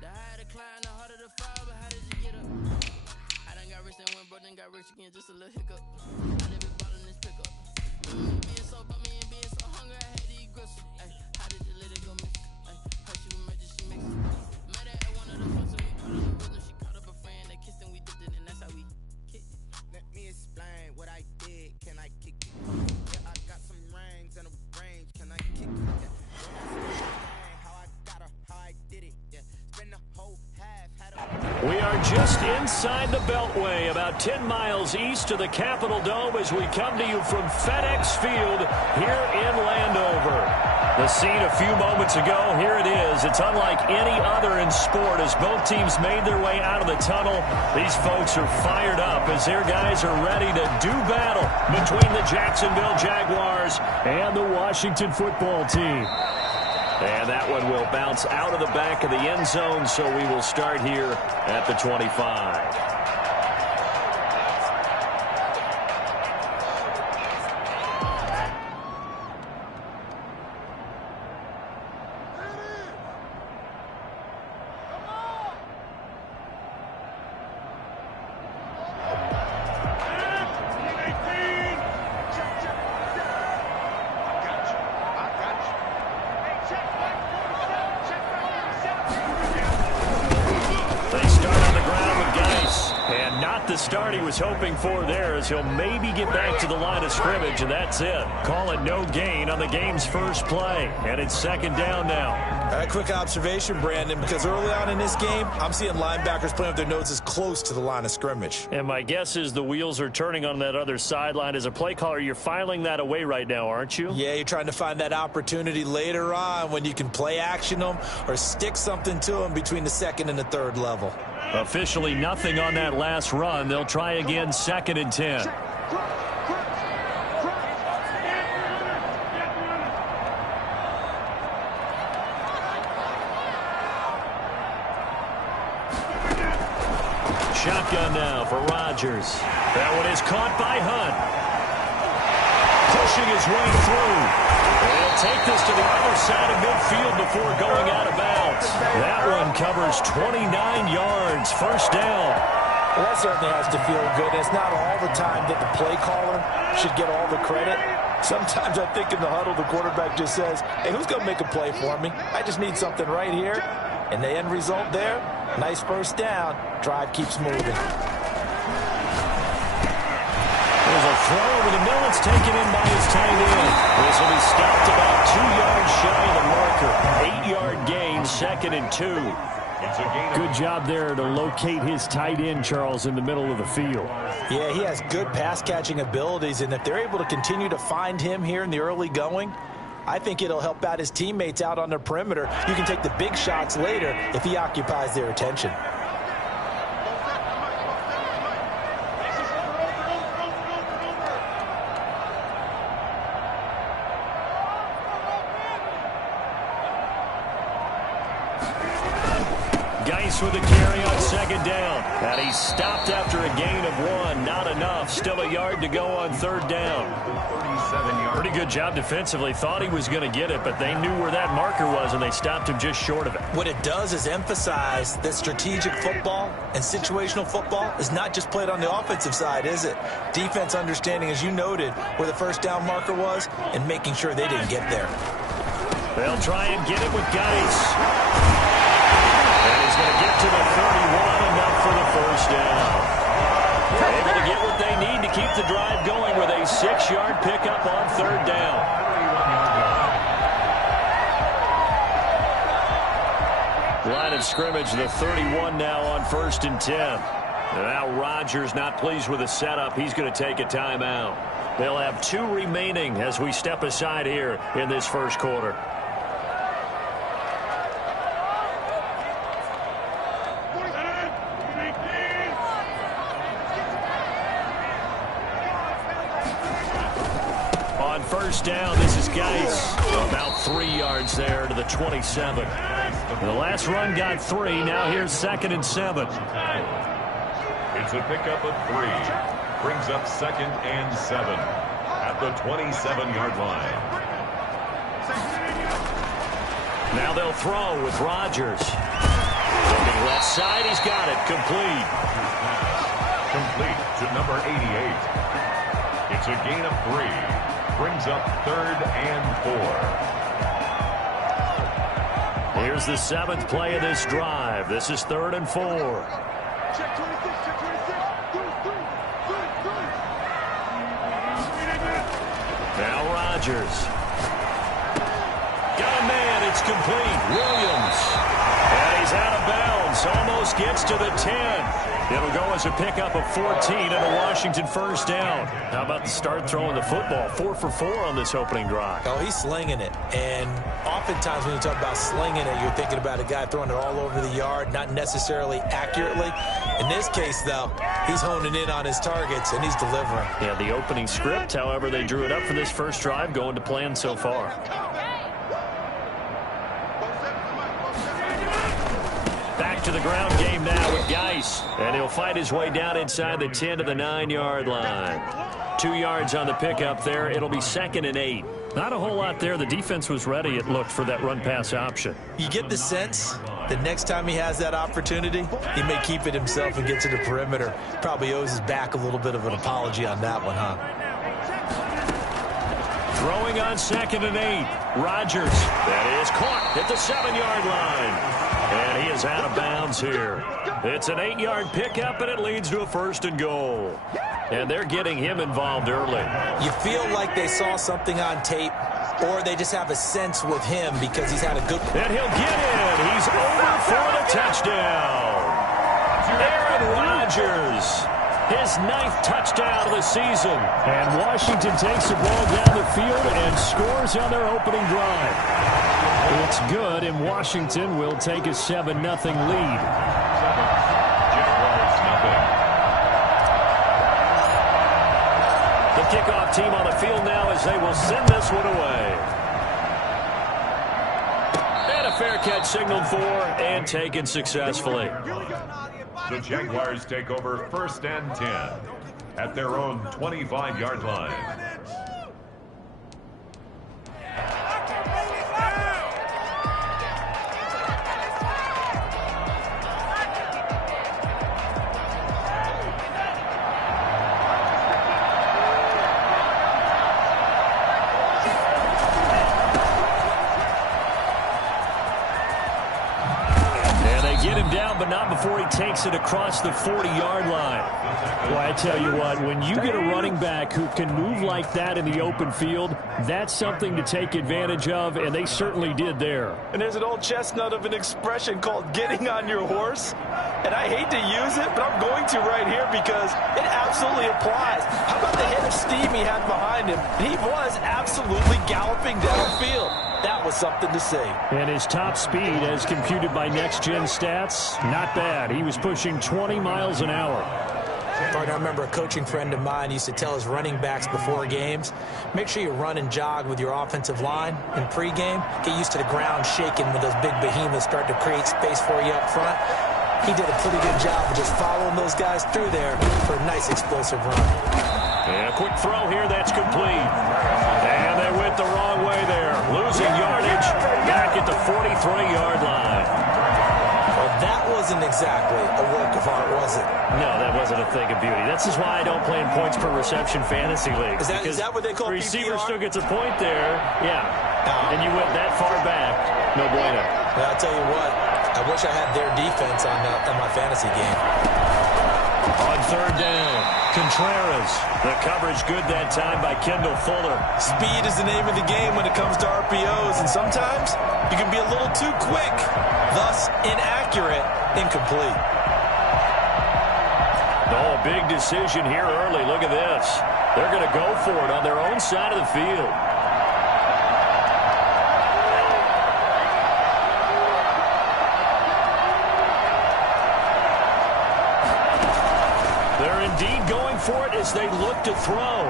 The higher the climb, the harder the fall, but how did you get up? I done got rich and went broke, then got rich again, just a little hiccup. I live in ballin' this pickup. Being so bummy and being so hungry, I had to eat groceries. Ay, how did you let it go miss? Ay, how she was murdered, she mixed it. Met her at one of the functions, we caught up the rhythm. She caught up a friend, they kissed and we dipped it, and that's how we kicked it. Let me explain what I did. Can I kick it? Yeah, I got some rings and a range. Can I kick it? Yeah. How I got her, how I did it. Yeah. Spend the whole half, had a... We are just inside the Beltway, about 10 miles east of the Capitol Dome as we come to you from FedEx Field here in Landover. The scene a few moments ago, here it is. It's unlike any other in sport as both teams made their way out of the tunnel. These folks are fired up as their guys are ready to do battle between the Jacksonville Jaguars and the Washington football team. And that one will bounce out of the back of the end zone, so we will start here at the 25. Start he was hoping for there as he'll maybe get back to the line of scrimmage, and that's it. Call it no gain on the game's first play, and it's second down now. A quick observation, Brandon, because early on in this game, I'm seeing linebackers playing with their noses close to the line of scrimmage. And my guess is the wheels are turning on that other sideline. As a play caller, you're filing that away right now, aren't you? Yeah, you're trying to find that opportunity later on when you can play action them or stick something to them between the second and the third level. Officially nothing on that last run. They'll try again, second and 10. Shotgun now for Rodgers. That one is caught by Hunt. Pushing his way through. And he'll take this to the other side of midfield before going out of bounds. That one covers 29 yards. First down. Well, that certainly has to feel good. It's not all the time that the play caller should get all the credit. Sometimes I think in the huddle, the quarterback just says, hey, who's going to make a play for me? I just need something right here. And the end result there, nice first down. Drive keeps moving. There's a throw over the middle. It's taken in by his tight end. This will be stopped about 2 yards shy of the marker. 8-yard gain, second and 2. Good job there to locate his tight end, Charles, in the middle of the field. Yeah, he has good pass-catching abilities, and if they're able to continue to find him here in the early going, I think it'll help out his teammates out on the perimeter. You can take the big shots later if he occupies their attention. With a carry on second down. And he's stopped after a gain of 1. Not enough. Still a yard to go on third down. Pretty good job defensively. Thought he was going to get it, but they knew where that marker was, and they stopped him just short of it. What it does is emphasize that strategic football and situational football is not just played on the offensive side, is it? Defense understanding, as you noted, where the first down marker was and making sure they didn't get there. They'll try and get it with Geis. And he's going to get to the 31, enough for the first down. Able to get what they need to keep the drive going with a 6-yard pickup on third down. Line of scrimmage, the 31 now on first and 10. And now Rodgers not pleased with the setup. He's going to take a timeout. They'll have 2 remaining as we step aside here in this first quarter. First down, this is Geis. About 3 yards there to the 27. The last run got 3. Now here's second and 7. It's a pickup of 3. Brings up second and 7 at the 27-yard line. Now they'll throw with Rodgers. Looking left side, he's got it. Complete. Complete to number 88. It's a gain of 3. Brings up 3rd and 4. Here's the 7th play of this drive. This is 3rd and 4. Check 26, check 26. Now Rodgers. Got a man. It's complete. Williams. And he's out of bounds. Almost gets to the 10. It'll go as a pickup of 14 and a Washington first down. How about the start throwing the football? 4 for 4 on this opening drive. Oh, he's slinging it. And oftentimes when you talk about slinging it, you're thinking about a guy throwing it all over the yard, not necessarily accurately. In this case, though, he's honing in on his targets, and he's delivering. Yeah, the opening script, however they drew it up for this first drive, going to plan so far. Back to the ground game now with Geis. And he'll fight his way down inside the 10 to the 9-yard line. 2 yards on the pickup there. It'll be 2nd and 8. Not a whole lot there. The defense was ready, it looked, for that run-pass option. You get the sense that next time he has that opportunity, he may keep it himself and get to the perimeter. Probably owes his back a little bit of an apology on that one, huh? Throwing on 2nd and 8. Rodgers. That is caught at the 7-yard line. And he is out of bounds here. It's an 8-yard pickup, and it leads to a 1st and goal. And they're getting him involved early. You feel like they saw something on tape, or they just have a sense with him because he's had a good... And he'll get in. He's over for the touchdown. Aaron Rodgers. His 9th touchdown of the season. And Washington takes the ball down the field and scores on their opening drive. It's good, and Washington will take a 7-0 lead. Jaguars nothing. The kickoff team on the field now as they will send this one away. And a fair catch signaled for and taken successfully. The Jaguars take over 1st and 10 at their own 25-yard line. But not before he takes it across the 40-yard line. Well, I tell you what, when you get a running back who can move like that in the open field, that's something to take advantage of, and they certainly did there. And there's an old chestnut of an expression called getting on your horse. And I hate to use it, but I'm going to right here because it absolutely applies. How about the head of steam he had behind him? He was absolutely galloping downfield. That was something to see. And his top speed, as computed by next-gen stats, not bad. He was pushing 20 miles an hour. I remember a coaching friend of mine used to tell his running backs before games, make sure you run and jog with your offensive line in pregame. Get used to the ground shaking when those big behemoths start to create space for you up front. He did a pretty good job of just following those guys through there for a nice explosive run. And a quick throw here, that's complete. And they went the wrong way there. Losing yardage back at the 43-yard line. Well, that wasn't exactly a work of art, was it? No, that wasn't a thing of beauty. This is why I don't play in points per reception fantasy leagues. Is that what they call receiver PPR? still gets a point there. Yeah. And you went that far back. No bueno. Well, I'll tell you what. I wish I had their defense on my fantasy game. On 3rd down, Contreras. The coverage good that time by Kendall Fuller. Speed is the name of the game when it comes to RPOs, and sometimes you can be a little too quick, thus inaccurate, incomplete. Oh, a big decision here early. Look at this. They're going to go for it on their own side of the field. Indeed going for it as they look to throw.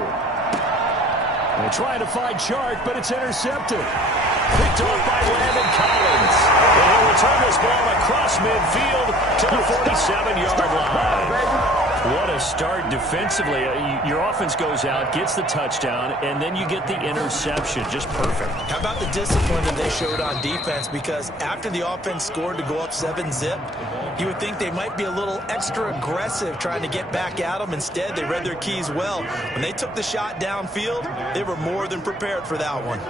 They're trying to find Chark, but it's intercepted. Picked off by Landon Collins. And he'll return this ball across midfield to the 47-yard line. What a start defensively. Your offense goes out, gets the touchdown, and then you get the interception. Just perfect. How about the discipline that they showed on defense? Because after the offense scored to go up 7-zip, you would think they might be a little extra aggressive trying to get back at them. Instead, they read their keys well. When they took the shot downfield, they were more than prepared for that one.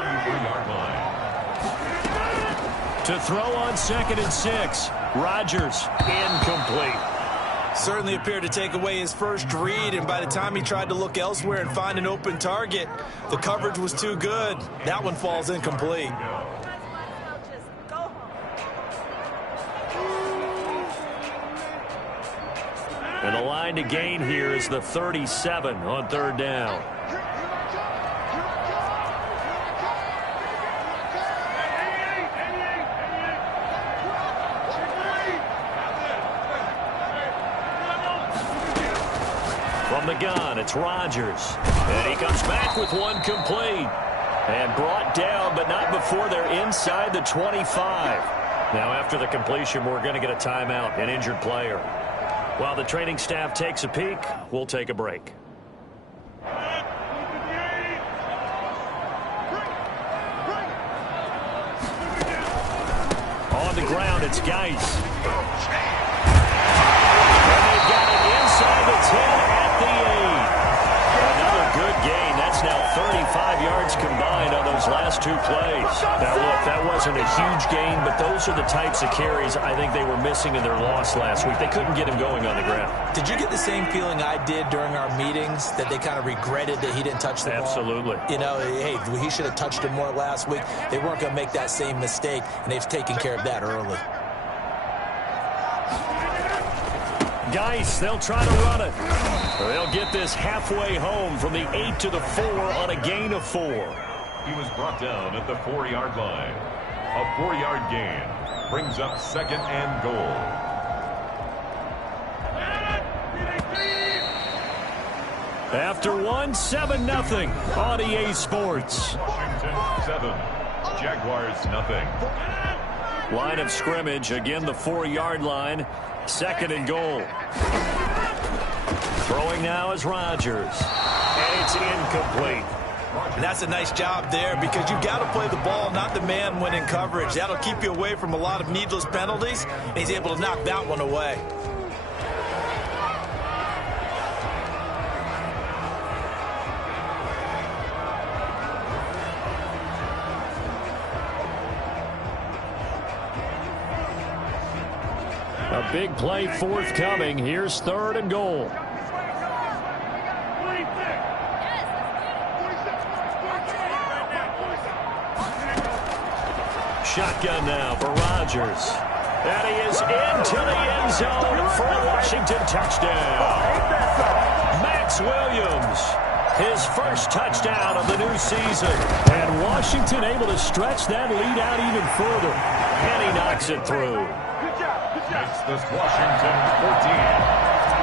To throw on 2nd and 6. Rodgers, incomplete. Certainly appeared to take away his first read, and by the time he tried to look elsewhere and find an open target, the coverage was too good. That one falls incomplete. And the line to gain here is the 37 on 3rd down. From the gun, it's Rodgers. And he comes back with one complete. And brought down, but not before they're inside the 25. Now, after the completion, we're going to get a timeout, an injured player. While the training staff takes a peek, we'll take a break. On the ground, it's Geis. And they've got it inside the 10 at the 8. Another good gain. That's now 35 yards combined on those last 2 plays. Now, look, that wasn't a huge gain, but those are the types of carries I think they were missing in their loss last week. They couldn't get him going on the ground. Did you get the same feeling I did during our meetings, that they kind of regretted that he didn't touch the ball? Absolutely. You know, hey, he should have touched it more last week. They weren't going to make that same mistake, and they've taken care of that early. Geis, they'll try to run it. They'll get this halfway home from the 8 to the 4 on a gain of 4. He was brought down at the 4-yard line. A 4-yard gain brings up 2nd and goal. After 1, 7-0 on EA Sports. Washington 7, Jaguars nothing. Line of scrimmage, again the 4-yard line. 2nd and goal. Throwing now is Rodgers. And it's incomplete. And that's a nice job there, because you've got to play the ball, not the man when in coverage. That'll keep you away from a lot of needless penalties, and he's able to knock that one away. A big play forthcoming. Here's 3rd and goal. Shotgun now for Rodgers. And he is into the end zone for a Washington touchdown. Max Williams, his first touchdown of the new season. And Washington able to stretch that lead out even further. And he knocks it through. Makes this Washington 14,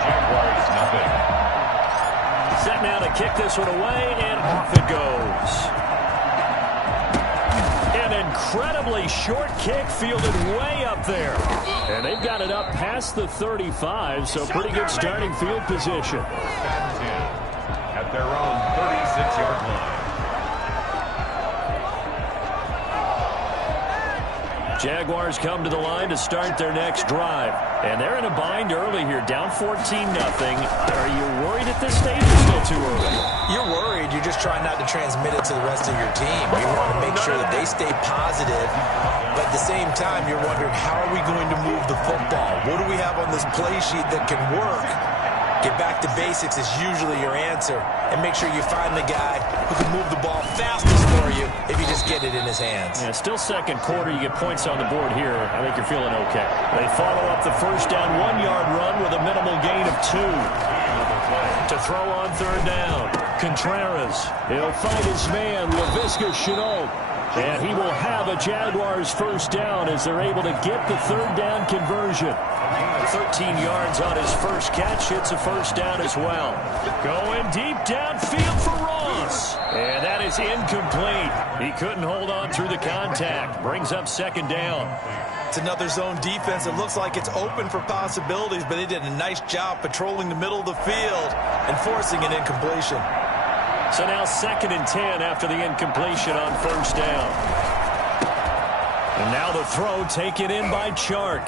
Jaguars nothing. Set now to kick this one away, and off it goes. An incredibly short kick fielded way up there. And they've got it up past the 35, so pretty good starting field position. At their own 36-yard line. Jaguars come to the line to start their next drive. And they're in a bind early here, down 14-0. Are you worried at this stage or still too early? You're worried. You're just trying not to transmit it to the rest of your team. You want to make sure that they stay positive. But at the same time, you're wondering, how are we going to move the football? What do we have on this play sheet that can work? Get back to basics is usually your answer. And make sure you find the guy who can move the ball fastest for you if you just get it in his hands. Yeah, still 2nd quarter. You get points on the board here. I think you're feeling okay. They follow up the first down 1-yard run with a minimal gain of 2. To throw on 3rd down, Contreras. He'll find his man, Laviska Shenault. And he will have a Jaguars first down as they're able to get the 3rd down conversion. 13 yards on his first catch. It's a first down as well. Going deep downfield for Ross. And that is incomplete. He couldn't hold on through the contact. Brings up second down. It's another zone defense. It looks like it's open for possibilities, but they did a nice job patrolling the middle of the field and forcing an incompletion. So now 2nd and 10 after the incompletion on first down. And now the throw taken in by Chark.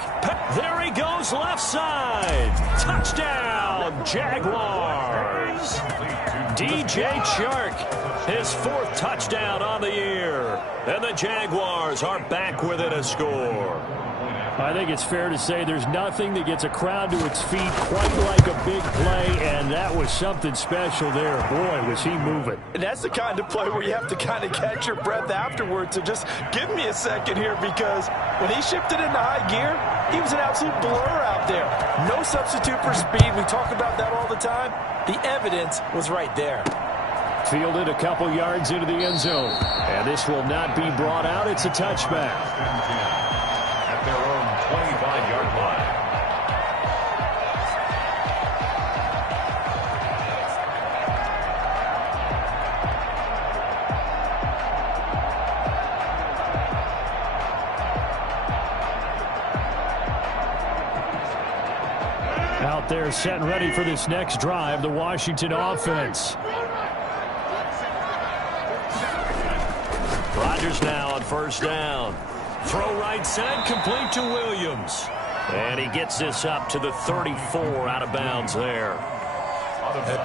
There he goes, left side. Touchdown, Jaguars. DJ Chark, his 4th touchdown on the year. And the Jaguars are back within a score. I think it's fair to say there's nothing that gets a crowd to its feet quite like a big play, and that was something special there. Boy, was he moving. And that's the kind of play where you have to kind of catch your breath afterwards. So just give me a second here, because when he shifted into high gear, he was an absolute blur out there. No substitute for speed. We talk about that all the time. The evidence was right there. Fielded a couple yards into the end zone. And this will not be brought out. It's a touchback. At their own 25-yard line. Out there set and ready for this next drive, the Washington offense. Rodgers now on first down. Throw right side, complete to Williams. And he gets this up to the 34, out of bounds there.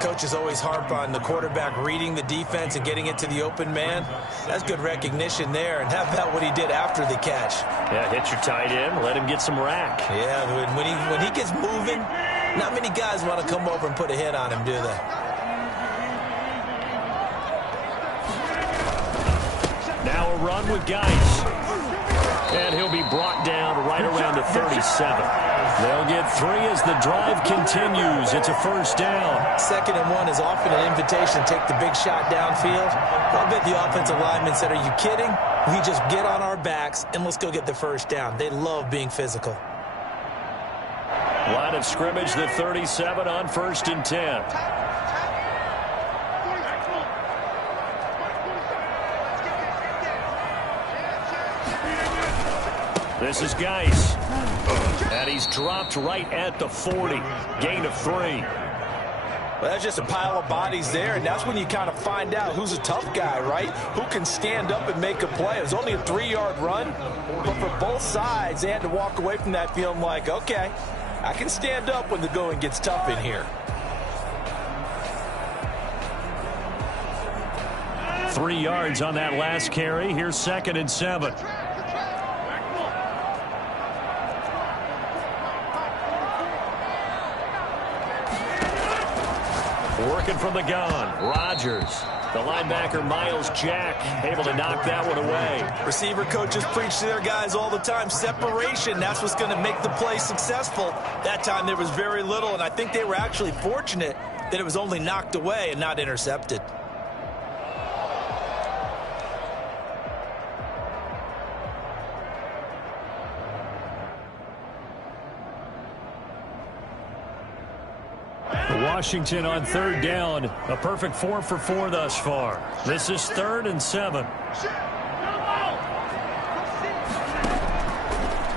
Coaches always harp on the quarterback reading the defense and getting it to the open man. That's good recognition there. And how about what he did after the catch? Yeah, hit your tight end, let him get some rack. Yeah, when he gets moving, not many guys want to come over and put a hit on him, do they? Now a run with Geis. And he'll be brought down right around the 37. They'll get 3 as the drive continues. It's a first down. 2nd and 1 is often an invitation to take the big shot downfield. I'll bet the offensive lineman said, "Are you kidding? We just get on our backs and let's go get the first down." They love being physical. Line of scrimmage, the 37 on 1st and 10. This is Geis. And he's dropped right at the 40. Gain of 3. Well, that's just a pile of bodies there, and that's when you kind of find out who's a tough guy, right? Who can stand up and make a play. It was only a 3-yard run, but for both sides, they had to walk away from that feeling like, okay, I can stand up when the going gets tough in here. 3 yards on that last carry. Here's 2nd and 7. Working from the gun, Rodgers. The linebacker, Miles Jack, able to knock that one away. Receiver coaches preach to their guys all the time. Separation, that's what's going to make the play successful. That time there was very little, and I think they were actually fortunate that it was only knocked away and not intercepted. Washington on 3rd down. A perfect 4 for 4 thus far. This is 3rd and 7.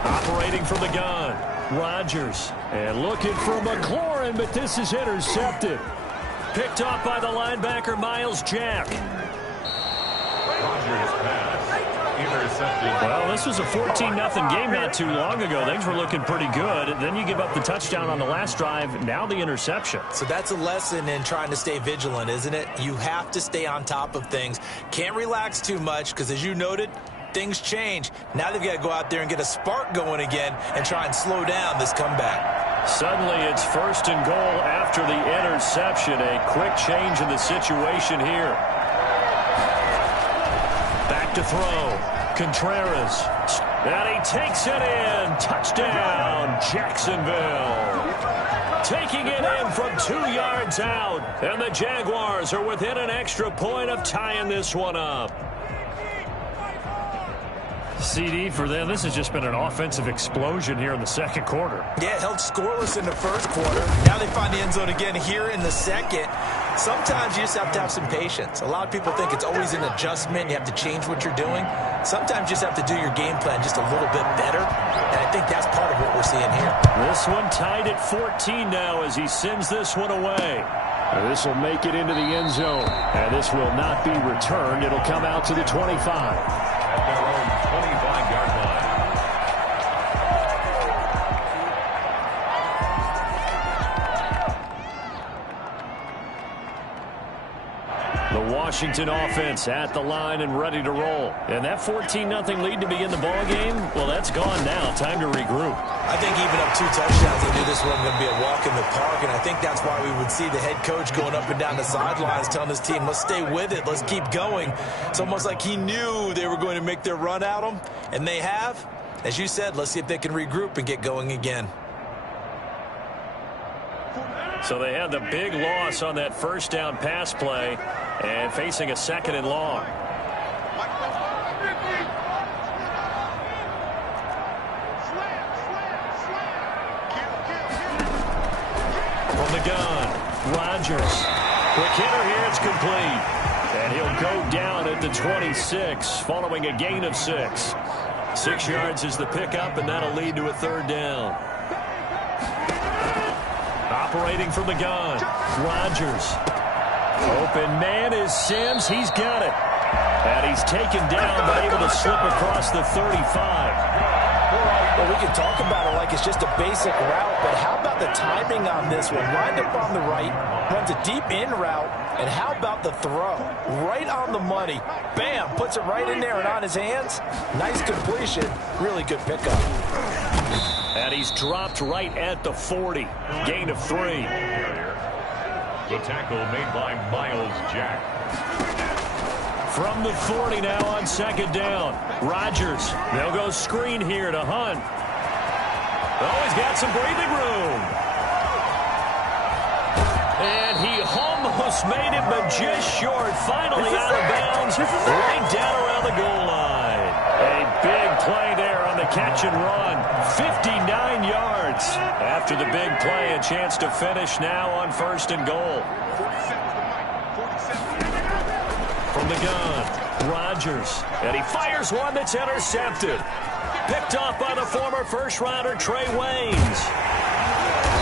Operating from the gun, Rodgers. And looking for McLaurin, but this is intercepted. Picked off by the linebacker, Miles Jack. Rodgers pass. Intercepted. Well, this was a 14-0 game not too long ago. Things were looking pretty good. Then you give up the touchdown on the last drive. Now the interception. So that's a lesson in trying to stay vigilant, isn't it? You have to stay on top of things. Can't relax too much because, as you noted, things change. Now they've got to go out there and get a spark going again and try and slow down this comeback. Suddenly it's 1st and goal after the interception. A quick change in the situation here. Back to throw. Contreras. And he takes it in. Touchdown, Jacksonville. Taking it in from 2 yards out. And the Jaguars are within an extra point of tying this one up. CD for them. This has just been an offensive explosion here in the 2nd quarter. Yeah, held scoreless in the 1st quarter. Now they find the end zone again here in the 2nd. Sometimes you just have to have some patience. A lot of people think it's always an adjustment. You have to change what you're doing. Sometimes you just have to do your game plan just a little bit better, and I think that's part of what we're seeing here. This one tied at 14 now as he sends this one away. This will make it into the end zone, and this will not be returned. It'll come out to the 25. At their own 25-yard line. The Washington offense at the line and ready to roll. And that 14-0 lead to begin the ball game, well, that's gone now. Time to regroup. I think even up 2 touchdowns, they knew this wasn't going to be a walk in the park, and I think that's why we would see the head coach going up and down the sidelines telling his team, let's stay with it, let's keep going. It's almost like he knew they were going to make their run at him, and they have. As you said, let's see if they can regroup and get going again. So they had the big loss on that first down pass play and facing a 2nd and long. From the gun, Rodgers. Quick hitter here, it's complete. And he'll go down at the 26 following a gain of 6. 6 yards is the pickup, and that'll lead to a 3rd down. Operating from the gun, Rodgers. Open man is Sims. He's got it. And he's taken down, but able to slip across the 35. Well, we can talk about it like it's just a basic route, but how about the timing on this one? Lined up on the right, runs a deep in route, and how about the throw? Right on the money. Bam, puts it right in there and on his hands. Nice completion. Really good pickup. And he's dropped right at the 40. Gain of 3. The tackle made by Miles Jack. From the 40 now on 2nd down. Rodgers. They'll go screen here to Hunt. Oh, he's got some breathing room. And he almost made it, but just short. Finally out of bounds. Right down around the goal line. A big play there on the catch and run. 59 yards. After the big play, a chance to finish now on 1st and goal. From the gun, Rodgers. And he fires one that's intercepted. Picked off by the former first-rounder Trey Waynes.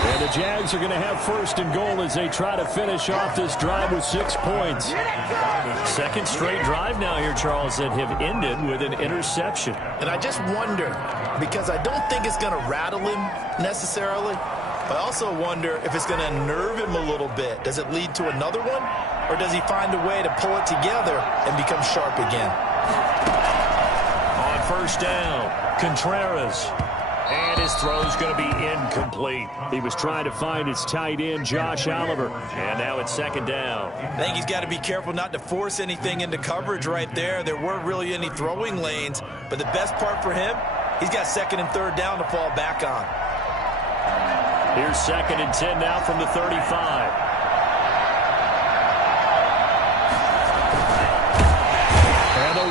And the Jags are going to have 1st and goal as they try to finish off this drive with 6 points. 2nd straight drive now here, Charles, that have ended with an interception. And I just wonder, because I don't think it's going to rattle him necessarily, but I also wonder if it's going to unnerve him a little bit. Does it lead to another one? Or does he find a way to pull it together and become sharp again? On 1st down, Contreras. And his throw's going to be incomplete. He was trying to find his tight end, Josh Oliver. And now it's 2nd down. I think he's got to be careful not to force anything into coverage right there. There weren't really any throwing lanes. But the best part for him, he's got 2nd and 3rd down to fall back on. Here's 2nd and 10 now from the 35.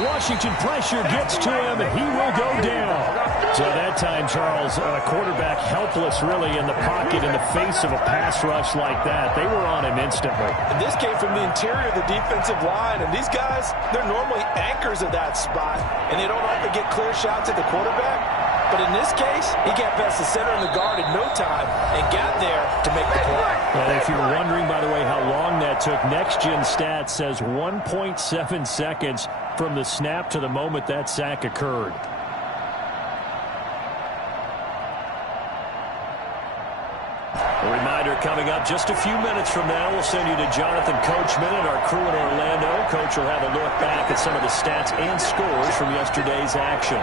Washington pressure gets to him, and he will go down. So that time, Charles, quarterback helpless really in the pocket in the face of a pass rush like that. They were on him instantly. And this came from the interior of the defensive line, and these guys, they're normally anchors of that spot, and they don't often get clear shots at the quarterback. But in this case, he got past the center of the guard in no time and got there to make the play. Well, if you're wondering, by the way, how long that took, Next Gen Stats says 1.7 seconds from the snap to the moment that sack occurred. A reminder coming up just a few minutes from now. We'll send you to Jonathan Coachman and our crew in Orlando. Coach will have a look back at some of the stats and scores from yesterday's action.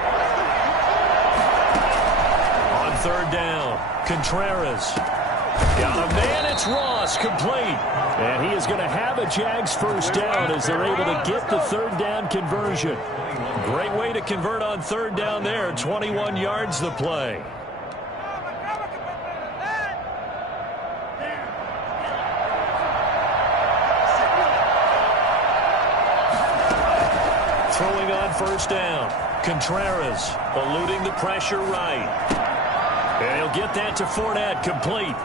On 3rd down, Contreras. Got a man, it's Ross, complete. And he is going to have a Jags 1st down as they're able to get the 3rd down conversion. Great way to convert on 3rd down there. 21 yards the play. Throwing on 1st down. Contreras eluding the pressure right. And he'll get that to Fournette, complete.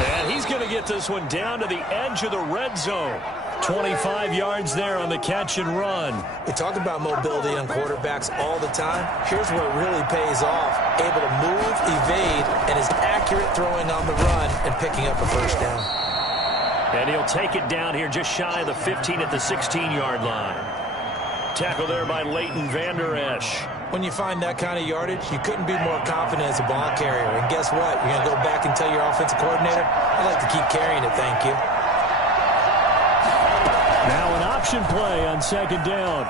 And he's going to get this one down to the edge of the red zone. 25 yards there on the catch and run. We talk about mobility on quarterbacks all the time. Here's where it really pays off. Able to move, evade, and is accurate throwing on the run and picking up a first down. And he'll take it down here just shy of the 15 at the 16-yard line. Tackle there by Leighton Vander Esch. When you find that kind of yardage, you couldn't be more confident as a ball carrier. And guess what? You're going to go back and tell your offensive coordinator, I'd like to keep carrying it, thank you. Now an option play on second down.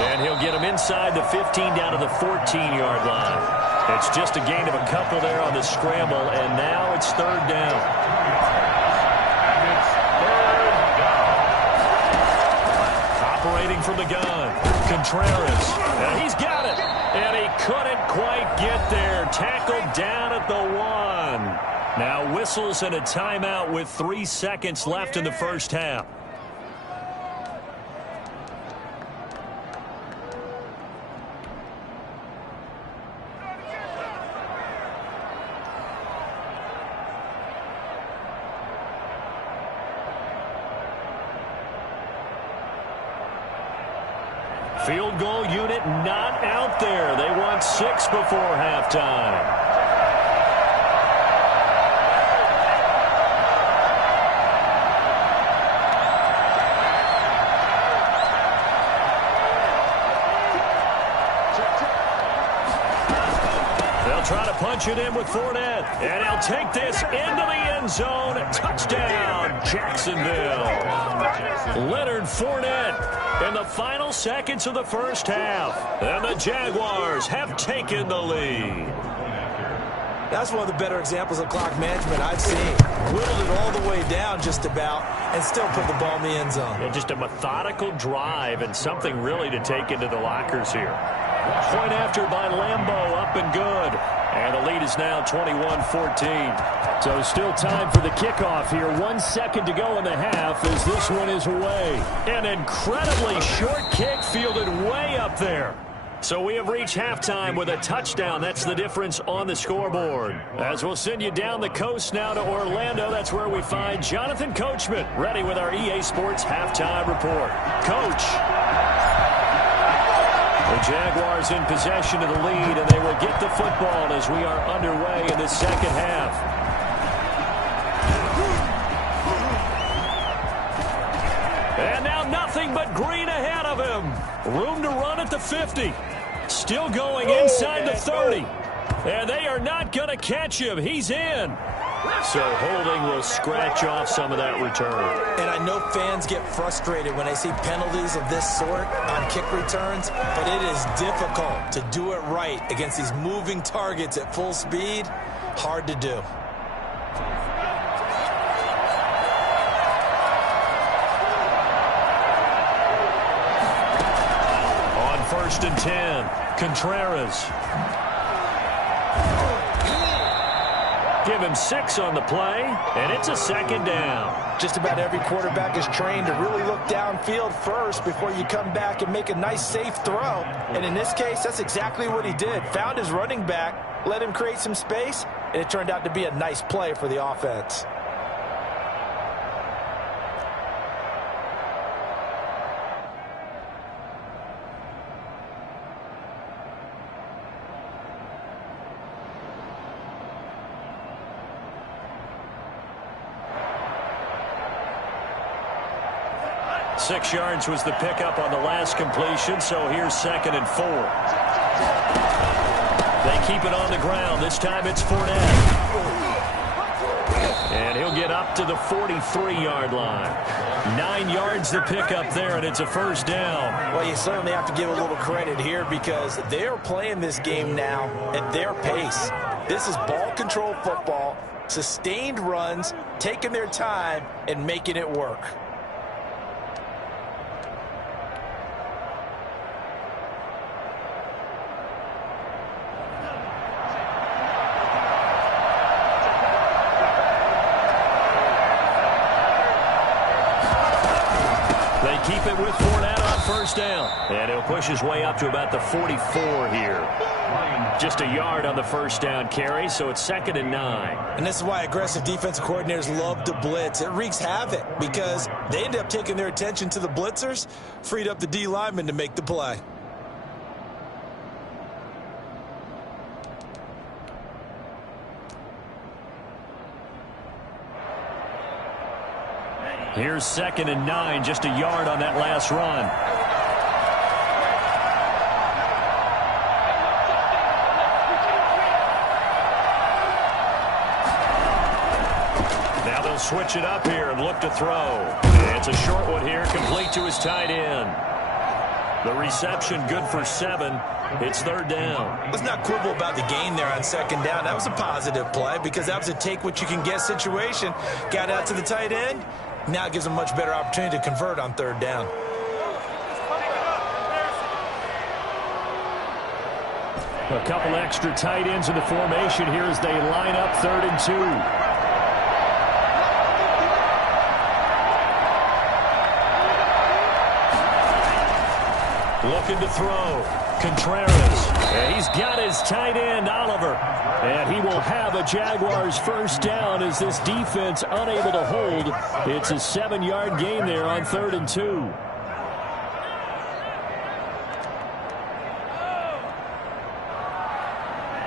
And he'll get him inside the 15 down to the 14-yard line. It's just a gain of a couple there on the scramble, and now it's third down. Operating from the gun, Contreras. And he's got it. And he couldn't quite get there. Tackled down at the 1. Now whistles and a timeout with 3 seconds left in the first half. Field goal unit not out there. They want 6 before halftime. They'll try to punch it in with Fournette. And he'll take this into the end zone. Touchdown, Jacksonville. Leonard Fournette. In the final seconds of the first half, and the Jaguars have taken the lead. That's one of the better examples of clock management I've seen. Whittled it all the way down just about and still put the ball in the end zone. Yeah, just a methodical drive and something really to take into the lockers here. Point after by Lambeau, up and good. And the lead is now 21-14. So still time for the kickoff here. 1 second to go in the half as this one is away. An incredibly short kick fielded way up there. So we have reached halftime with a touchdown. That's the difference on the scoreboard. As we'll send you down the coast now to Orlando, that's where we find Jonathan Coachman ready with our EA Sports halftime report. Coach. The Jaguars in possession of the lead, and they will get the football as we are underway in the second half. And now nothing but green ahead of him. Room to run at the 50. Still going inside the 30. And they are not going to catch him. He's in. So holding will scratch off some of that return. And I know fans get frustrated when they see penalties of this sort on kick returns, but it is difficult to do it right against these moving targets at full speed. Hard to do. On 1st and 10, Contreras. Give him 6 on the play, and it's a second down. Just about every quarterback is trained to really look downfield first before you come back and make a nice, safe throw. And in this case, that's exactly what he did. Found his running back, let him create some space, and it turned out to be a nice play for the offense. Six yards was the pickup on the last completion, so here's 2nd and 4. They keep it on the ground. This time it's Fournette. And he'll get up to the 43-yard line. 9 yards the pickup there, and it's a first down. Well, you certainly have to give a little credit here because they're playing this game now at their pace. This is ball control football, sustained runs, taking their time, and making it work. Keep it with Fournette on first down. And he'll push his way up to about the 44 here. Just a yard on the first down carry, so it's 2nd and 9. And this is why aggressive defensive coordinators love to blitz. It wreaks havoc because they end up taking their attention to the blitzers, freed up the D lineman to make the play. Here's 2nd and 9, just a yard on that last run. Now they'll switch it up here and look to throw. It's a short one here, complete to his tight end. The reception good for 7. It's 3rd down. Let's not quibble about the gain there on 2nd down. That was a positive play because that was a take-what-you-can-get situation. Got out to the tight end. Now it gives them a much better opportunity to convert on 3rd down. A couple extra tight ends in the formation here as they line up 3rd and 2. Looking to throw. Contreras. And he's got his tight end, Oliver. And he will have a Jaguars first down as this defense unable to hold. It's a 7-yard gain there on 3rd and 2.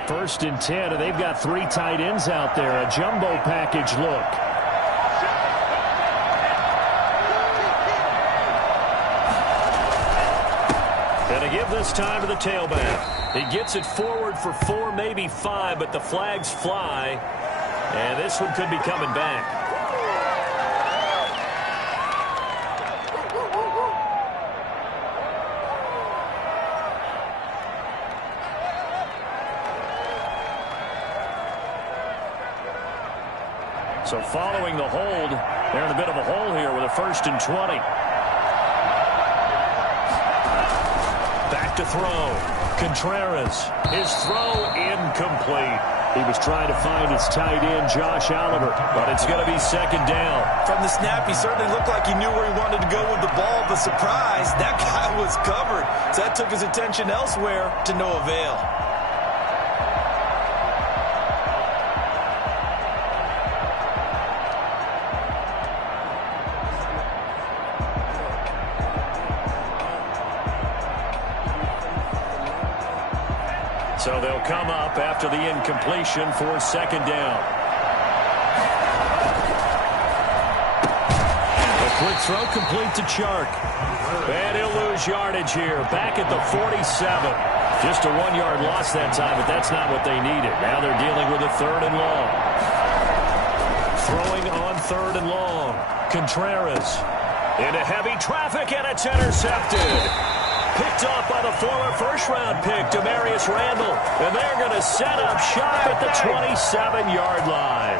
First and 10, and they've got 3 tight ends out there. A jumbo package look. And to give this time to the tailback. He gets it forward for 4, maybe 5, but the flags fly. And this one could be coming back. So following the hold, they're in a bit of a hole here with a 1st and 20. Back to throw. Contreras. His throw incomplete. He was trying to find his tight end, Josh Oliver, but it's going to be 2nd down. From the snap, he certainly looked like he knew where he wanted to go with the ball, but surprise, that guy was covered. So that took his attention elsewhere to no avail. So they'll come up after the incompletion for 2nd down. A quick throw complete to Chark. And he'll lose yardage here. Back at the 47. Just a 1-yard loss that time, but that's not what they needed. Now they're dealing with a 3rd and long. Throwing on 3rd and long. Contreras into heavy traffic, and it's intercepted. Picked off by the former first-round pick, Demarius Randall. And they're going to set up shop at the 27-yard line.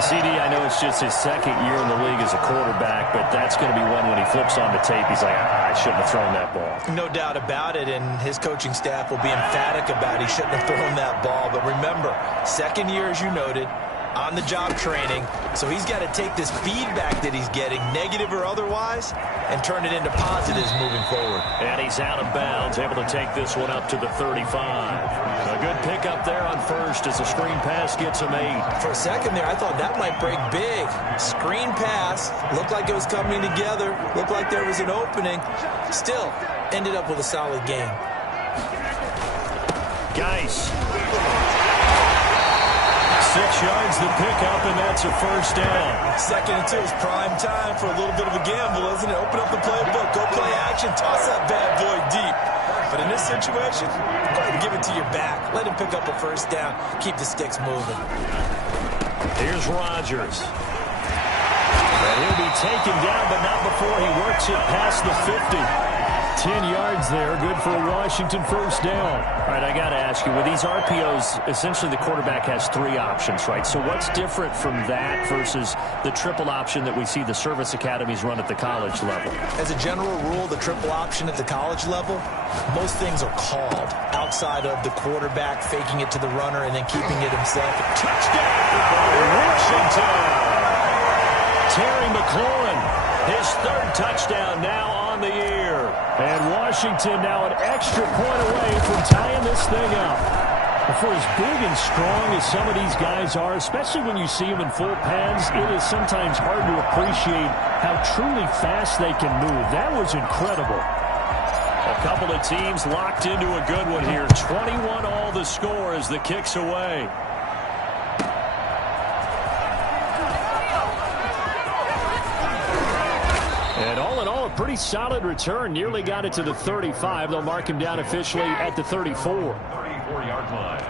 CD, I know it's just his 2nd year in the league as a quarterback, but that's going to be one when he flips on the tape. He's like, I shouldn't have thrown that ball. No doubt about it, and his coaching staff will be emphatic about he shouldn't have thrown that ball. But remember, 2nd year, as you noted, on-the-job training, so he's got to take this feedback that he's getting, negative or otherwise, and turn it into positives moving forward. And he's out of bounds, able to take this one up to the 35. A good pickup there on 1st as a screen pass gets him 8. For a second there, I thought that might break big. Screen pass, looked like it was coming together, looked like there was an opening. Still, ended up with a solid game. Geis. 6 yards the pickup, and that's a first down. 2nd and 2 is prime time for a little bit of a gamble, isn't it? Open up the playbook, go play action, toss that bad boy deep. But in this situation, go ahead and give it to your back. Let him pick up a first down. Keep the sticks moving. Here's Rodgers. And he'll be taken down, but not before he works it past the 50. 10 yards there, good for a Washington first down. All right, I got to ask you, with these RPOs, essentially the quarterback has 3 options, right? So what's different from that versus the triple option that we see the service academies run at the college level? As a general rule, the triple option at the college level, most things are called outside of the quarterback faking it to the runner and then keeping it himself. Touchdown, Washington! Terry McLaurin, his 3rd touchdown now on the year. And Washington now an extra point away from tying this thing up. For as big and strong as some of these guys are, especially when you see them in full pads, it is sometimes hard to appreciate how truly fast they can move. That was incredible. A couple of teams locked into a good one here. 21 all the score as the kick's away. And all in all, a pretty solid return. Nearly got it to the 35. They'll mark him down officially at the 34. 34-yard line.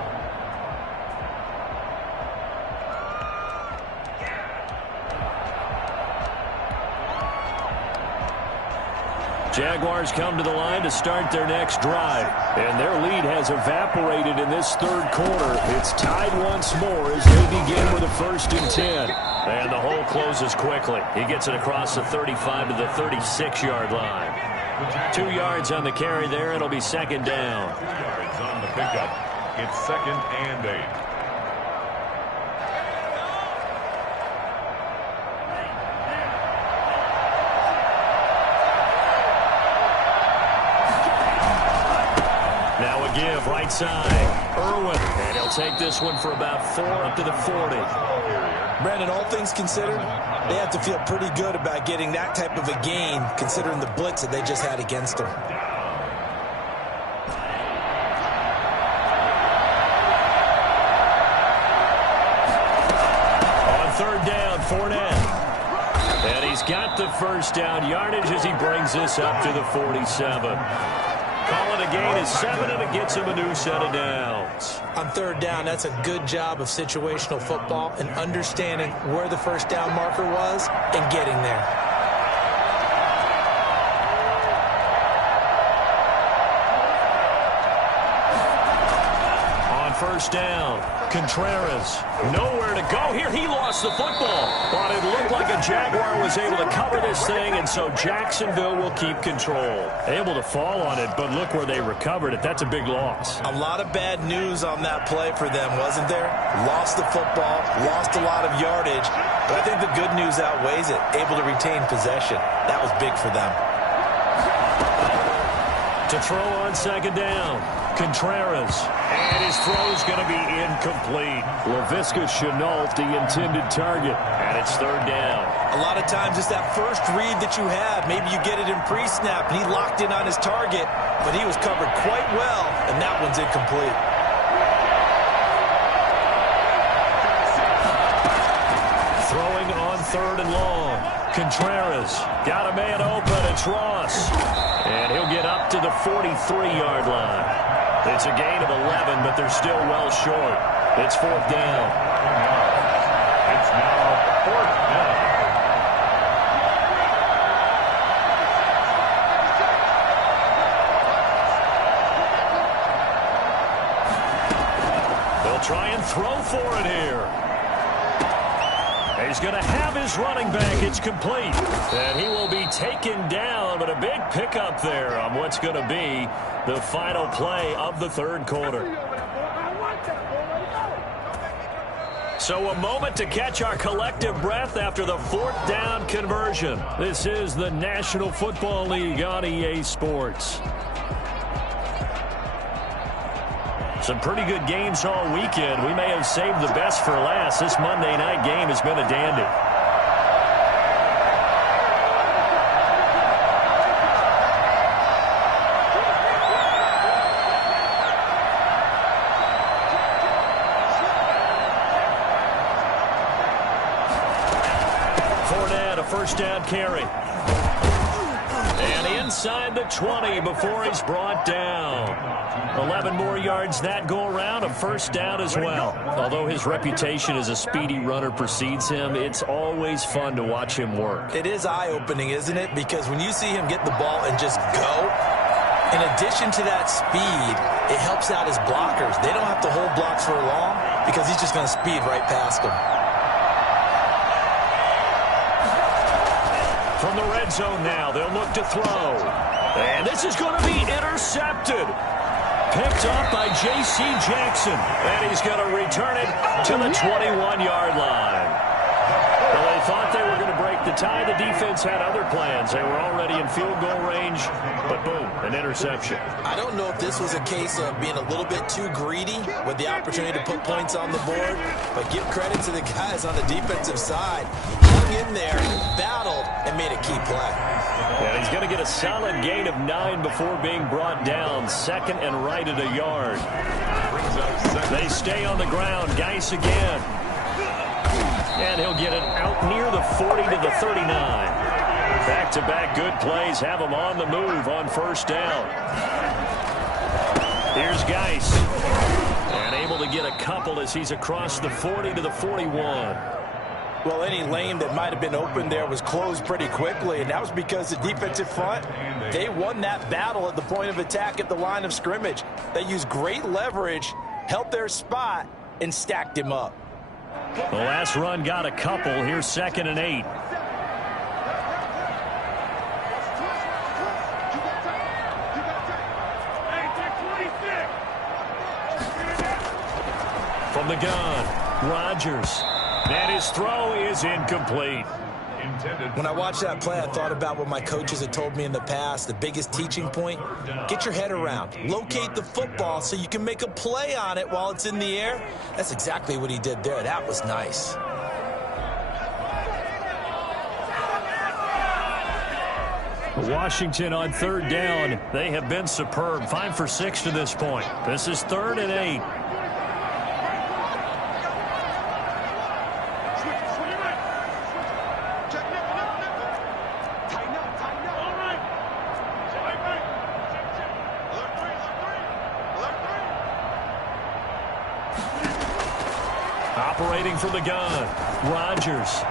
Jaguars come to the line to start their next drive. And their lead has evaporated in this third quarter. It's tied once more as they begin with a 1st and 10. And the hole closes quickly. He gets it across the 35 to the 36-yard line. 2 yards on the carry there. It'll be 2nd down. 2 yards on the pickup. It's 2nd and 8. Now a give right side. Irwin. And he'll take this one for about 4 up to the 40. Brandon, all things considered, they have to feel pretty good about getting that type of a gain, considering the blitz that they just had against them. On 3rd down, Fournette. And he's got the 1st down yardage as he brings this up to the 47. Call it a gain of 7, and it gets him a new set of downs. On 3rd down, that's a good job of situational football and understanding where the 1st down marker was and getting there. On 1st down, Contreras. Nowhere to go here. He lost the football. But it looked like a Jaguar was able to cover this thing, and so Jacksonville will keep control. Able to fall on it, but look where they recovered it. That's a big loss. A lot of bad news on that play for them, wasn't there? Lost the football, lost a lot of yardage, but I think the good news outweighs it. Able to retain possession. That was big for them. To throw on 2nd down, Contreras. And his throw's going to be incomplete. Laviska Shenault, the intended target. And it's 3rd down. A lot of times it's that first read that you have. Maybe you get it in pre-snap, and he locked in on his target, but he was covered quite well, and that one's incomplete. Throwing on 3rd and long. Contreras got a man open. It's Ross. And he'll get up to the 43-yard line. It's a gain of 11, but they're still well short. It's 4th down. It's now 4th down. They'll try and throw for it here. He's going to have his running back. It's complete. And he will be taken down, but a big pickup there on what's going to be the final play of the 3rd quarter. So a moment to catch our collective breath after the 4th down conversion. This is the National Football League on EA Sports. Some pretty good games all weekend. We may have saved the best for last. This Monday night game has been a dandy. Fournette, a 1st down carry. And inside the 20 before he's brought down. 11 more yards that go around, a 1st down as well. Although his reputation as a speedy runner precedes him, it's always fun to watch him work. It is eye-opening, isn't it? Because when you see him get the ball and just go, in addition to that speed, it helps out his blockers. They don't have to hold blocks for long because he's just going to speed right past them. From the red zone now, they'll look to throw. And this is going to be intercepted. Picked up by J.C. Jackson. And he's going to return it to the 21-yard line. Well, they thought they were going to break break the tie. The defense had other plans. They were already in field goal range, but boom, an interception. I don't know if this was a case of being a little bit too greedy with the opportunity to put points on the board, but give credit to the guys on the defensive side. Hung in there, battled, and made a key play. And he's going to get a solid gain of 9 before being brought down. Second and right at a yard. They stay on the ground. Geis again. And he'll get it out near the 40 to the 39. Back-to-back good plays have him on the move on first down. Here's Geis. And able to get a couple as he's across the 40 to the 41. Well, any lane that might have been open there was closed pretty quickly, and that was because the defensive front, they won that battle at the point of attack at the line of scrimmage. They used great leverage, held their spot, and stacked him up. The last run got a couple. Here's 2nd and 8. From the gun, Rodgers. And his throw is incomplete. When I watched that play, I thought about what my coaches had told me in the past. The biggest teaching point, get your head around. Locate the football so you can make a play on it while it's in the air. That's exactly what he did there. That was nice. Washington on 3rd down. They have been superb. 5 for 6 to this point. This is 3rd and 8. Operating from the gun, Rodgers.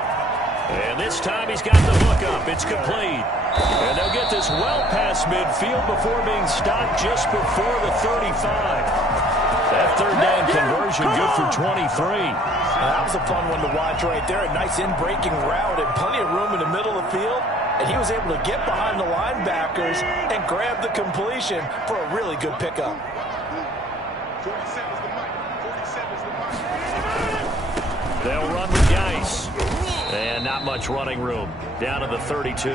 And this time he's got the hook up. It's complete. And they'll get this well past midfield before being stopped just before the 35. That 3rd down conversion good for 23. That was a fun one to watch right there. A nice in-breaking route and plenty of room in the middle of the field. And he was able to get behind the linebackers and grab the completion for a really good pickup. 47's the mic. 47's the mic. They'll run with Geis. And not much running room. Down to the 32.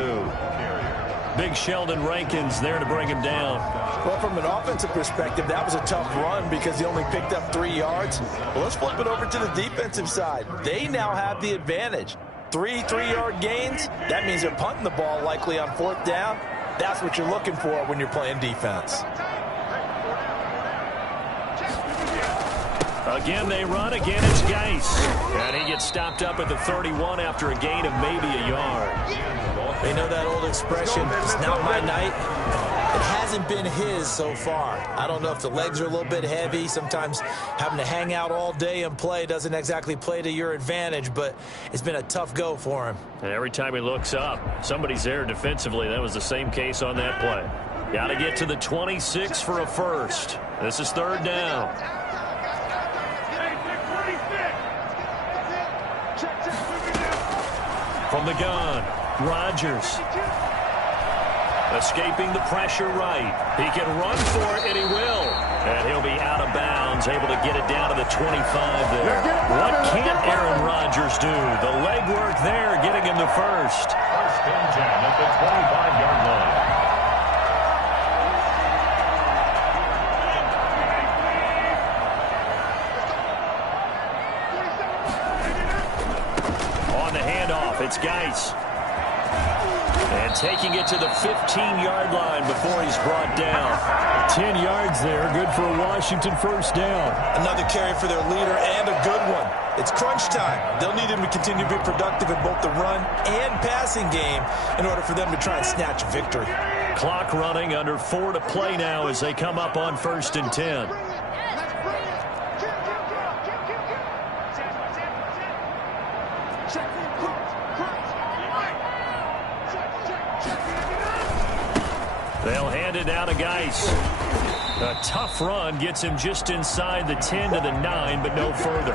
Big Sheldon Rankins there to bring him down. Well, from an offensive perspective, that was a tough run because he only picked up 3 yards. Well, let's flip it over to the defensive side. They now have the advantage. 3 3-yard gains. That means they're punting the ball likely on 4th down. That's what you're looking for when you're playing defense. Again, they run. Again, it's Geis. And he gets stopped up at the 31 after a gain of maybe a yard. They know that old expression, it's not my night. It hasn't been his so far. I don't know if the legs are a little bit heavy. Sometimes having to hang out all day and play doesn't exactly play to your advantage, but it's been a tough go for him. And every time he looks up, somebody's there defensively. That was the same case on that play. Got to get to the 26 for a first. This is 3rd down. From the gun, Rodgers. Escaping the pressure right. He can run for it, and he will. And he'll be out of bounds, able to get it down to the 25 there. What can't Aaron Rodgers do? The legwork there, getting him the first. 1st and 10 at the 25-yard line. It's Geis. And taking it to the 15-yard line before he's brought down. 10 yards there, good for a Washington 1st down. Another carry for their leader and a good one. It's crunch time. They'll need him to continue to be productive in both the run and passing game in order for them to try and snatch a victory. Clock running, under 4 to play now as they come up on 1st and 10. They'll hand it down to Geis. A tough run gets him just inside the 10 to the 9, but no further.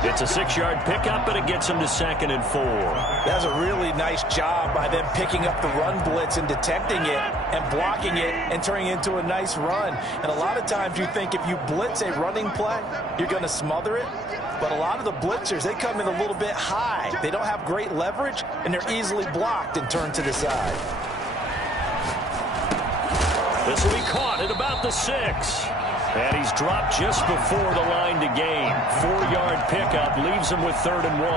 It's a 6-yard pickup, and it gets him to 2nd and 4. That's a really nice job by them picking up the run blitz and detecting it and blocking it and turning it into a nice run. And a lot of times you think if you blitz a running play, you're going to smother it. But a lot of the blitzers, they come in a little bit high. They don't have great leverage, and they're easily blocked and turned to the side. This will be caught at about the 6. And he's dropped just before the line to gain. 4-yard pickup leaves him with 3rd and 1.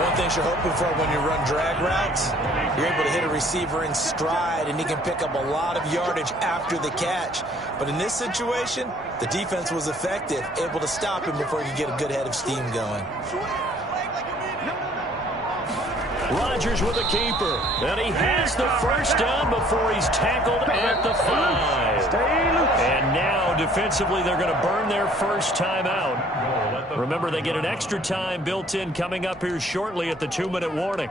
One thing you're hoping for when you run drag routes, you're able to hit a receiver in stride, and he can pick up a lot of yardage after the catch. But in this situation, the defense was effective, able to stop him before he could get a good head of steam going. Rodgers with a keeper. And he has the first down before he's tackled at the 5. And now, defensively, they're going to burn their first time out. Remember, they get an extra time built in coming up here shortly at the 2-minute warning.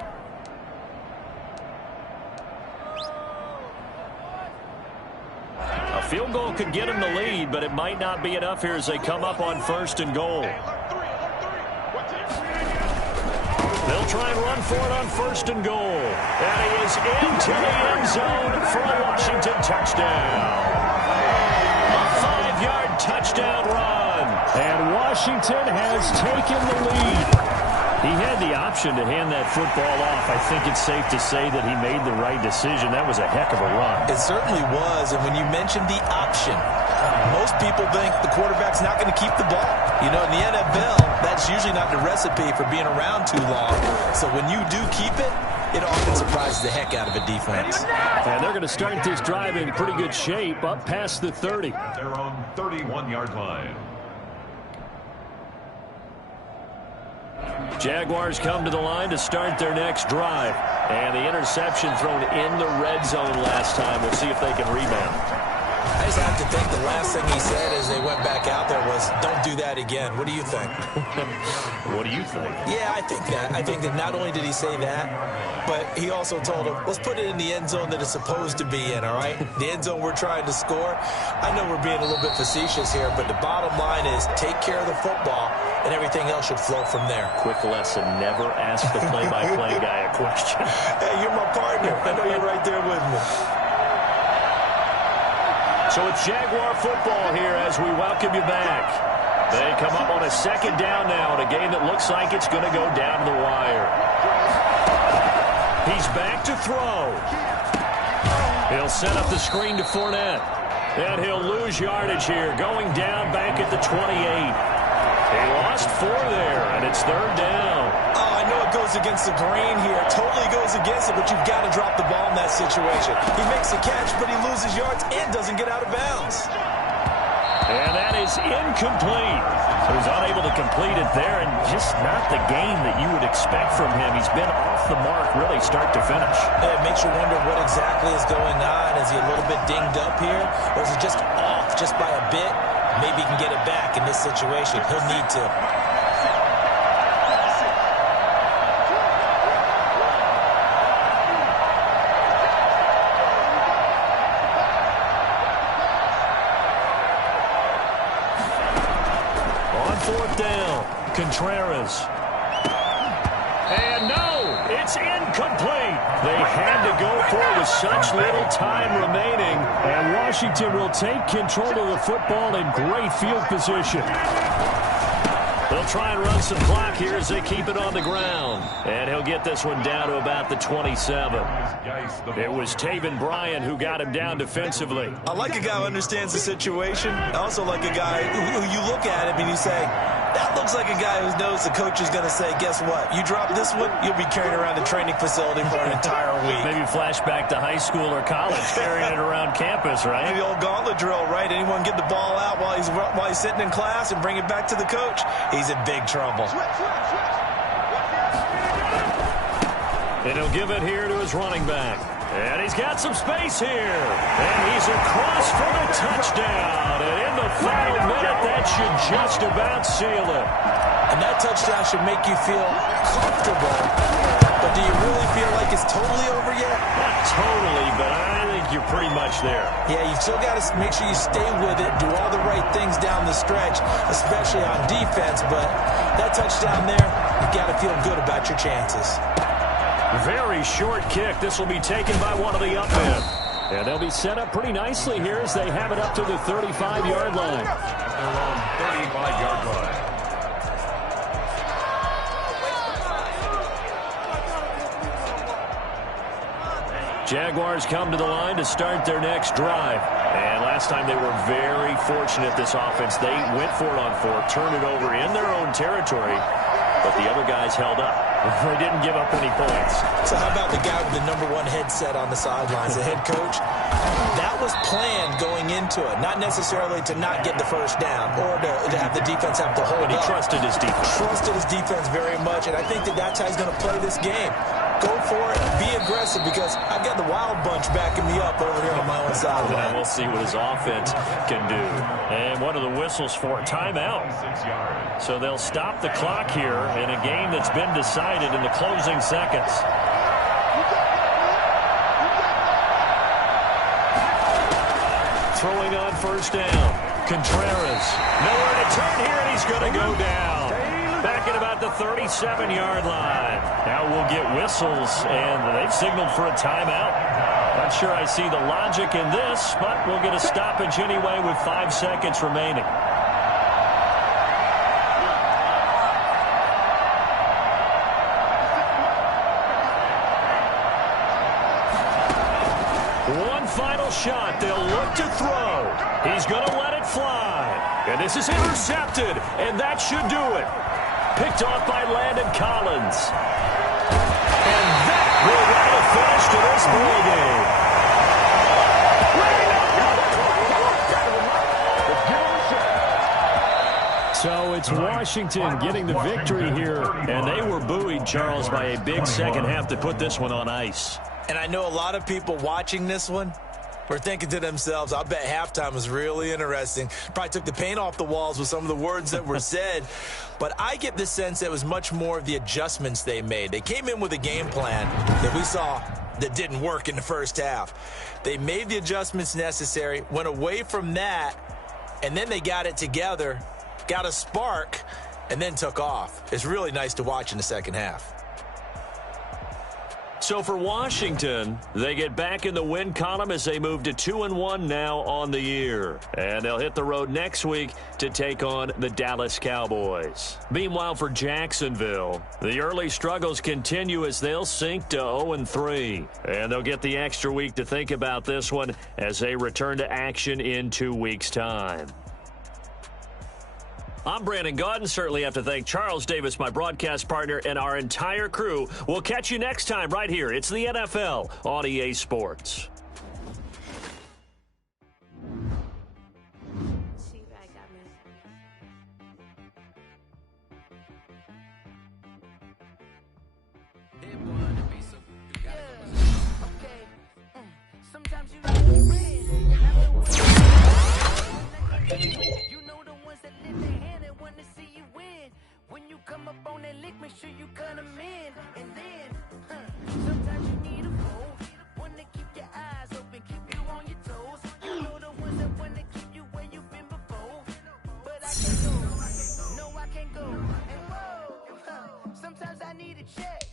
A field goal could get them the lead, but it might not be enough here as they come up on 1st and goal. They'll try and run for it on 1st and goal. And he is into the end zone for a Washington touchdown. A 5-yard touchdown run. And Washington has taken the lead. He had the option to hand that football off. I think it's safe to say that he made the right decision. That was a heck of a run. It certainly was. And when you mentioned the option, most people think the quarterback's not going to keep the ball. You know, in the NFL, that's usually not the recipe for being around too long. So when you do keep it, it often surprises the heck out of a defense. And they're going to start this drive in pretty good shape up past the 30. They're on 31-yard line. Jaguars come to the line to start their next drive. And the interception thrown in the red zone last time. We'll see if they can rebound. I just have to think the last thing he said as they went back out there was, don't do that again. What do you think? What do you think? Yeah, I think that. I think that not only did he say that, but he also told him, let's put it in the end zone that it's supposed to be in, all right? The end zone we're trying to score. I know we're being a little bit facetious here, but the bottom line is take care of the football, and everything else should flow from there. Quick lesson, never ask the play-by-play guy a question. Hey, you're my partner. I know you're right there with me. So it's Jaguar football here as we welcome you back. They come up on a 2nd down now in a game that looks like it's going to go down to the wire. He's back to throw. He'll set up the screen to Fournette. And he'll lose yardage here, going down back at the 28. He lost 4 there, and it's 3rd down. Oh, I know it goes against the grain here. Totally goes against it, but you've got to drop the ball in that situation. He makes a catch, but he loses yards and doesn't get out of bounds. And that is incomplete. He was unable to complete it there, and just not the game that you would expect from him. He's been off the mark really start to finish. It makes you wonder what exactly is going on. Is he a little bit dinged up here, or is he just off just by a bit? Maybe he can get it back in this situation. He'll need to. On 4th down, Contreras. And no, it's incomplete. They had to go for it with such little time remaining. And Washington will take control of the football in great field position. They'll try and run some clock here as they keep it on the ground. And he'll get this one down to about the 27. It was Taven Bryan who got him down defensively. I like a guy who understands the situation. I also like a guy who you look at him and you say, that looks like a guy who knows the coach is going to say, guess what? You drop this one, you'll be carrying around the training facility for an entire week. Maybe flashback to high school or college, carrying it around campus, right? Maybe the old gauntlet drill, right? Anyone get the ball out while he's sitting in class and bring it back to the coach? He's in big trouble. And he'll give it here to his running back. And he's got some space here. And he's across for the touchdown. And in the final minute, that should just about seal it. And that touchdown should make you feel comfortable but do you really feel like it's totally over yet? Not totally, but I think you're pretty much there. Yeah, you've still got to make sure you stay with it, do all the right things down the stretch, especially on defense, but that touchdown there, you've got to feel good about your chances. Very short kick. This will be taken by one of the up men. And they'll be set up pretty nicely here as they have it up to the 35-yard line. They're on 35-yard line. Jaguars come to the line to start their next drive. And last time they were very fortunate, this offense. They went for it on fourth, turned it over in their own territory, but the other guys held up. They didn't give up any points. So how about the guy with the #1 headset on the sidelines, the head coach? That was planned going into it, not necessarily to not get the first down or to have the defense have to hold But he up. trusted his defense. Trusted his defense very much, and I think that's how he's going to play this game. Go for it, be aggressive, because I've got the wild bunch backing me up over here on my own sideline. And we'll see what his offense can do. And what are the whistles for? Timeout. 6 yards. So they'll stop the clock here in a game that's been decided in the closing seconds. Throwing on first down. Contreras. Nowhere to turn here, and he's going to go down. Back at about the 37-yard line. Now we'll get whistles, and they've signaled for a timeout. Not sure I see the logic in this, but we'll get a stoppage anyway with 5 seconds remaining. One final shot. They'll look to throw. He's going to let it fly. And this is intercepted, and that should do it. Picked off by Landon Collins. And that will write a finish to this ball game. So it's Washington getting the victory here. And they were buoyed, Charles, by a big second half to put this one on ice. And I know a lot of people watching this one were thinking to themselves, I bet halftime was really interesting. Probably took the paint off the walls with some of the words that were said. But I get the sense that it was much more of the adjustments they made. They came in with a game plan that we saw that didn't work in the first half. They made the adjustments necessary, went away from that, and then they got it together, got a spark, and then took off. It's really nice to watch in the second half. So for Washington, they get back in the win column as they move to 2-1 now on the year. And they'll hit the road next week to take on the Dallas Cowboys. Meanwhile, for Jacksonville, the early struggles continue as they'll sink to 0-3. And they'll get the extra week to think about this one as they return to action in 2 weeks' time. I'm Brandon Gaudin. Certainly have to thank Charles Davis, my broadcast partner, and our entire crew. We'll catch you next time right here. It's the NFL on EA Sports. Sometimes you gotta you know the ones that lift their hand and want to see you win. When you come up on that lick, make sure you cut them in. And then, sometimes you need a foe. One to keep your eyes open, keep you on your toes. You know the ones that want to keep you where you've been before. But I can't go, no I can't go. And whoa, sometimes I need a check.